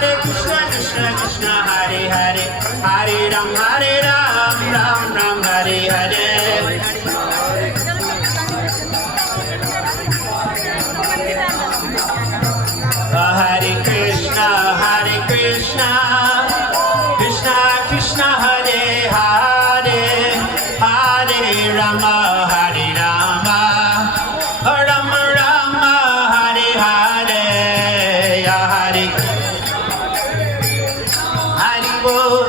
Hare Krishna, Krishna Krishna, Hare Hare, Hare Ram, Ram Ram, Hare Hare. Hare Krishna, Krishna Krishna, Hare Hare, Hare Rama, Hare Rama, Rama Rama, Hare Hare. Hare Hare Bol.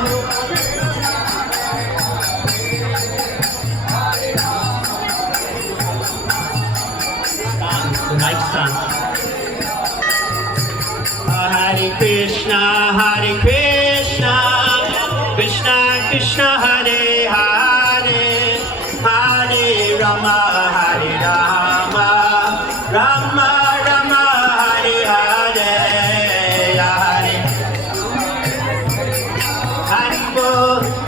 The mic's on. Hare Krishna, Krishna Krishna, Hare Hare, Hare Rama, Hare Rama, Rama Rama, Hare Hare. Hare Hare Bol.